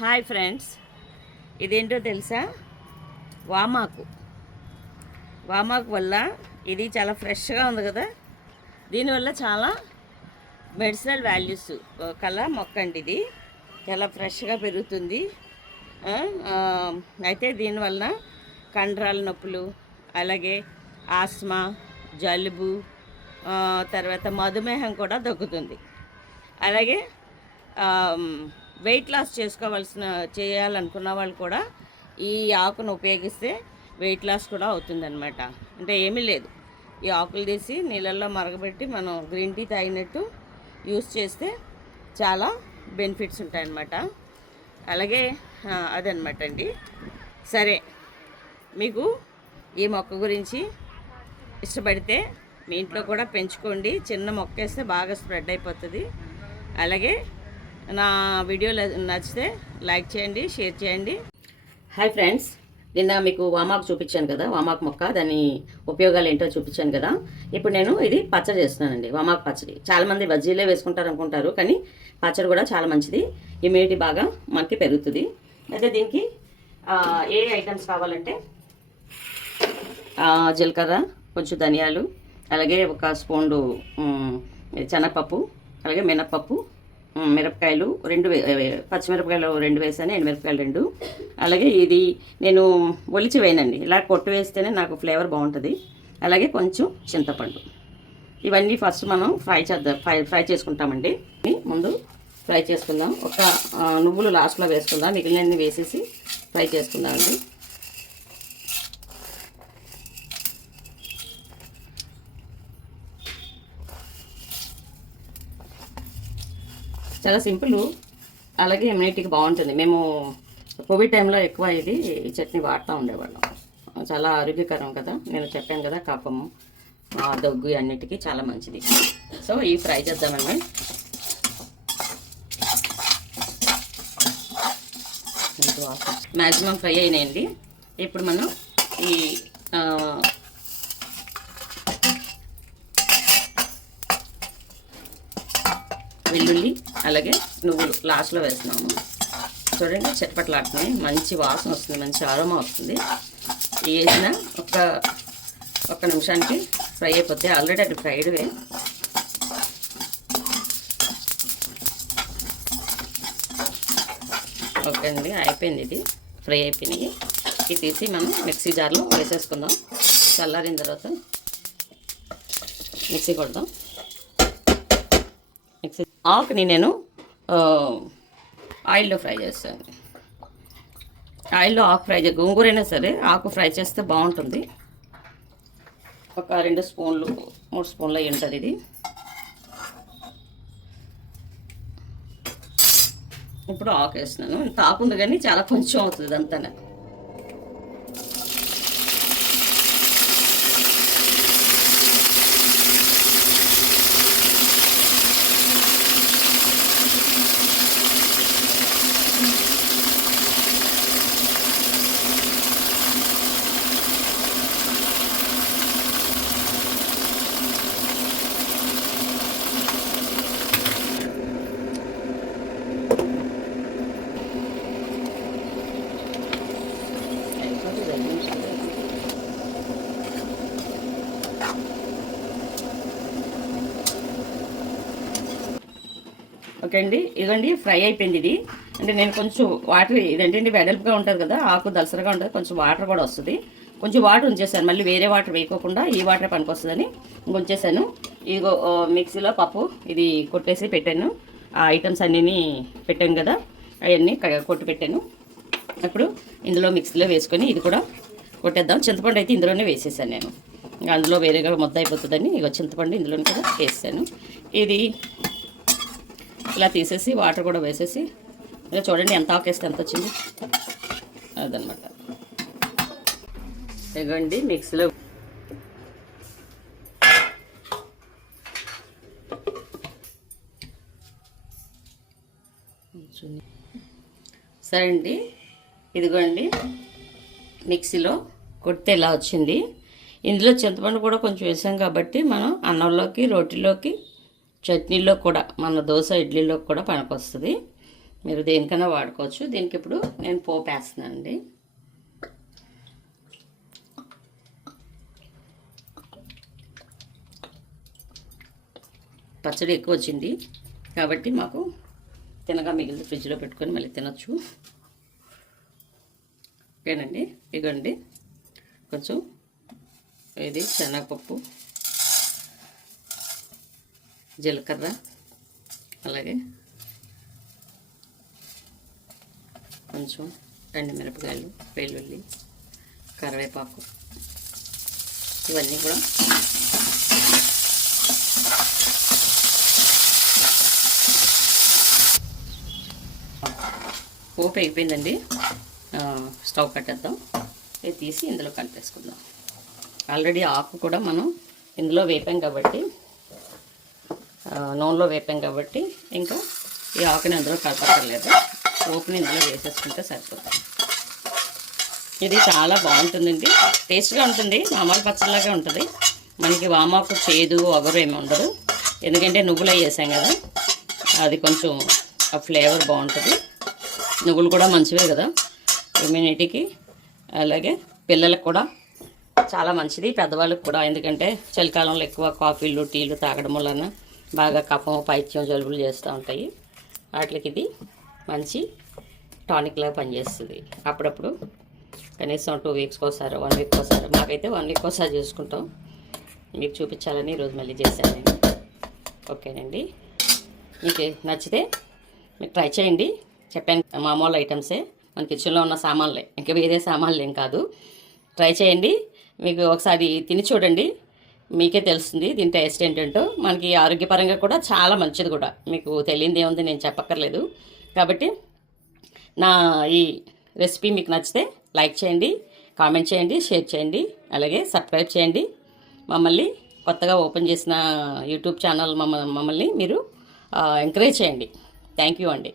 Hi friends, ఇదేంటో తెలుసా? వామాకు. వామాకు వల్ల ఇది చాలా ఫ్రెష్గా ఉంది కదా. దీనివల్ల చాలా మెడిసినల్ వాల్యూస్ కల మొక్క అండి. ఇది చాలా ఫ్రెష్గా పెరుగుతుంది. అయితే దీనివల్ల కండరాల నొప్పులు, అలాగే ఆస్మా, జలుబు, తర్వాత మధుమేహం కూడా తగ్గుతుంది. అలాగే వెయిట్ లాస్ చేయాలనుకున్న వాళ్ళు కూడా ఈ ఆకును ఉపయోగిస్తే వెయిట్ లాస్ కూడా అవుతుందన్నమాట. అంటే ఏమీ లేదు, ఈ ఆకులు తీసి నీళ్ళల్లో మరగబెట్టి మనం గ్రీన్ టీ తాగినట్టు యూస్ చేస్తే చాలా బెనిఫిట్స్ ఉంటాయన్నమాట. అలాగే అదనమాట అండి. సరే, మీకు ఈ మొక్క గురించి ఇష్టపడితే మీ ఇంట్లో కూడా పెంచుకోండి. చిన్న మొక్క వేస్తే బాగా స్ప్రెడ్ అయిపోతుంది. అలాగే నా వీడియో నచ్చితే లైక్ చేయండి, షేర్ చేయండి. హాయ్ ఫ్రెండ్స్, నిన్న మీకు వామాకు చూపించాను కదా, వామాకు మొక్క, దాని ఉపయోగాలు ఏంటో చూపించాను కదా. ఇప్పుడు నేను ఇది పచ్చడి చేస్తున్నానండి, వామాకు పచ్చడి. చాలామంది బజ్జీలే వేసుకుంటారు అనుకుంటారు, కానీ పచ్చడి కూడా చాలా మంచిది. ఇమ్యూనిటీ బాగా మనకి పెరుగుతుంది. అయితే దీనికి ఏ ఐటమ్స్ కావాలంటే జీలకర్ర, కొంచెం ధనియాలు, అలాగే ఒక స్పూను శనగపప్పు, అలాగే మినప్పప్పు, మిరపకాయలు 2, పచ్చిమిరపకాయలు 2 వేసాను, ఎండుమిరపకాయలు 2. అలాగే ఇది నేను ఒలిచి వేయనండి, ఇలా కొట్టు వేస్తేనే నాకు ఫ్లేవర్ బాగుంటుంది. అలాగే కొంచెం చింతపండు. ఇవన్నీ ఫస్ట్ మనం ఫ్రై చేసుకుంటామండి. ముందు ఫ్రై చేసుకుందాం. ఒక నువ్వులు లాస్ట్లో వేసుకుందాం, మిగిలినన్ని వేసేసి ఫ్రై చేసుకుందామండి. చాలా సింపుల్, అలాగే ఇమ్యూనిటీకి బాగుంటుంది. మేము కోవిడ్ టైంలో ఎక్కువ ఈ చట్నీ వాడుతూ ఉండేవాళ్ళం. చాలా ఆరోగ్యకరం కదా, నేను చెప్పాను కదా, కఫము, దగ్గు అన్నిటికీ చాలా మంచిది. సో ఈ ఫ్రై చేద్దామండి. మ్యాక్సిమం ఫ్రై అయినాయండి. ఇప్పుడు మనం ఈ వెల్లుల్లి, అలాగే నువ్వులు లాస్ట్లో వేస్తున్నాము. చూడండి, చట్పట్లాడుతున్నాయి, మంచి వాసన వస్తుంది, మంచి ఆరోమా వస్తుంది. వేసిన ఒక్క నిమిషానికి ఫ్రై అయిపోతాయి. ఆల్రెడీ అది ఫ్రైడ్వే. ఓకే అండి, అయిపోయింది, ఇది ఫ్రై అయిపోయినాయి. ఇది తీసి మనం మిక్సీ జార్లో వేసేసుకుందాం. చల్లారిన తర్వాత మిక్సీ కొడదాం. ఆకుని నేను ఆయిల్లో ఫ్రై చేస్తాను. ఆయిల్లో ఆకు ఫ్రై గోంగూరైనా సరే ఆకు ఫ్రై చేస్తే బాగుంటుంది. ఒక 2 స్పూన్లు 3 స్పూన్లు అయి ఉంటుంది ఇది. ఇప్పుడు ఆకు వేస్తున్నాను. ఇంత ఆకు ఉంది కానీ చాలా కొంచెం అవుతుంది అంతా. ఓకే అండి, ఇదండి ఫ్రై అయిపోయింది ఇది. అంటే నేను కొంచెం వాటర్, ఇదేంటండి వెడల్పుగా ఉంటుంది కదా, ఆకు దలసరగా ఉంటుంది, కొంచెం వాటర్ కూడా వస్తుంది. కొంచెం వాటర్ ఉంచేసాను, మళ్ళీ వేరే వాటర్ వేయకోకుండా ఈ వాటర్ పనికి వస్తుందని ఇంకొంచేసాను. ఇదిగో మిక్సీలో పప్పు ఇది కొట్టేసి పెట్టాను. ఆ ఐటమ్స్ అన్నీ పెట్టాను కదా, అవన్నీ కొట్టి పెట్టాను. అప్పుడు ఇందులో మిక్సీలో వేసుకొని ఇది కూడా కొట్టేద్దాం. చింతపండు అయితే ఇందులోనే వేసేసాను నేను, ఇంకా అందులో వేరేగా మొద్ద అయిపోతుందని ఇక చింతపండు ఇందులోనే కూడా వేసాను. ఇది ఇలా తీసేసి వాటర్ కూడా వేసేసి ఇలా చూడండి ఎంత ఆకేస్తే ఎంత వచ్చింది, అదనమాట. ఇదిగోండి మిక్సీలో సరే అండి, ఇదిగోండి మిక్సీలో కొడితే ఇలా వచ్చింది. ఇందులో చింతపండు కూడా కొంచెం వేసాం కాబట్టి మనం అన్నంలోకి, రోటీలోకి, చట్నీలో కూడా, మన దోశ, ఇడ్లీలో కూడా పనికొస్తుంది. మీరు దేనికైనా వాడుకోవచ్చు. దీనికి ఇప్పుడు నేను పోపు వేస్తున్నానండి. పచ్చడి ఎక్కువ వచ్చింది కాబట్టి మాకు తినగా మిగిలింది ఫ్రిడ్జ్లో పెట్టుకొని మళ్ళీ తినొచ్చు. ఓకేనండి. ఇదిగోండి కొంచెం ఇది శనగపప్పు, జీలకర్ర, అలాగే కొంచెం ఎండుమిరపకాయలు, వెల్లుల్లి, కరివేపాకు ఇవన్నీ కూడా పోపు అయిపోయిందండి. స్టవ్ కట్టేద్దాం. ఇది తీసి ఇందులో కలిపేసుకుందాం. ఆల్రెడీ ఆకు కూడా మనం ఇందులో వేపాం కాబట్టి, నూనెలో వేపాం కాబట్టి ఇంకా ఈ ఆకుని అందులో కలపక్కర్లేదు. పోపుని ఇందులో వేసేసుకుంటే సరిపోతుంది. ఇది చాలా బాగుంటుందండి. టేస్ట్గా ఉంటుంది. మామూలు పచ్చడిలాగా ఉంటుంది. మనకి వామాకు చేదు ఒగరు ఏమి ఉండదు. ఎందుకంటే నువ్వులు వేసాం కదా, అది కొంచెం ఆ ఫ్లేవర్ బాగుంటుంది. నువ్వులు కూడా మంచివే కదా ఇమ్యూనిటీకి, అలాగే పిల్లలకు కూడా చాలా మంచిది, పెద్దవాళ్ళకి కూడా. ఎందుకంటే చలికాలంలో ఎక్కువ కాఫీలు టీలు తాగడం వలన బాగా కఫం, పైత్యం, జలుబులు చేస్తూ ఉంటాయి. వాటికి ఇది మంచి టానిక్లాగా పనిచేస్తుంది. అప్పుడప్పుడు కనీసం 2 వీక్స్కి ఒకసారి, 1 వీక్ ఒకసారి, మాకైతే 1 వీక్ ఒకసారి చేసుకుంటాం. మీకు చూపించాలని ఈరోజు మళ్ళీ చేశాను నేను. ఓకేనండి. మీకు నచ్చితే మీరు ట్రై చేయండి. చెప్పాను మామూలు ఐటమ్సే, మన కిచెన్లో ఉన్న సామాన్లే, ఇంకా వేరే సామాన్లు ఏం కాదు. ట్రై చేయండి. మీకు ఒకసారి తిని చూడండి, మీకే తెలుస్తుంది దీని టేస్ట్ ఏంటంటో. మనకి ఆరోగ్యపరంగా కూడా చాలా మంచిది కూడా. మీకు తెలియదు ఏముంది, నేను చెప్పక్కర్లేదు. కాబట్టి నా ఈ రెసిపీ మీకు నచ్చితే లైక్ చేయండి, కామెంట్ చేయండి, షేర్ చేయండి, అలాగే సబ్స్క్రైబ్ చేయండి. మమ్మల్ని కొత్తగా ఓపెన్ చేసిన యూట్యూబ్ ఛానల్ మమ్మల్ని మీరు ఎంకరేజ్ చేయండి. థ్యాంక్ యూ అండి.